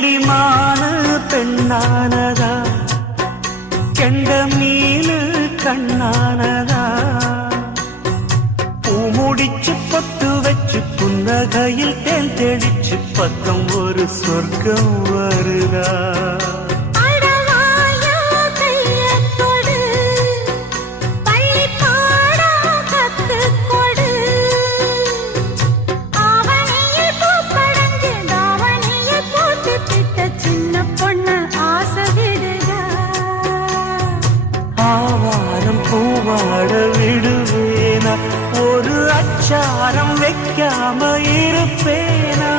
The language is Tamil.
புள்ளிமானு பெண்ணானதா, கெண்ட மீனு கண்ணானதா, பூமுடிச்சு பொட்டு வச்சு புன்னகையில் தேன் தெளிச்சு பக்கம் ஒரு சொர்க்கம் வருதா. ஆவாரம் பூவாட விடுவேனா, ஒரு அச்சாரம் வைக்காம இருப்பேனா.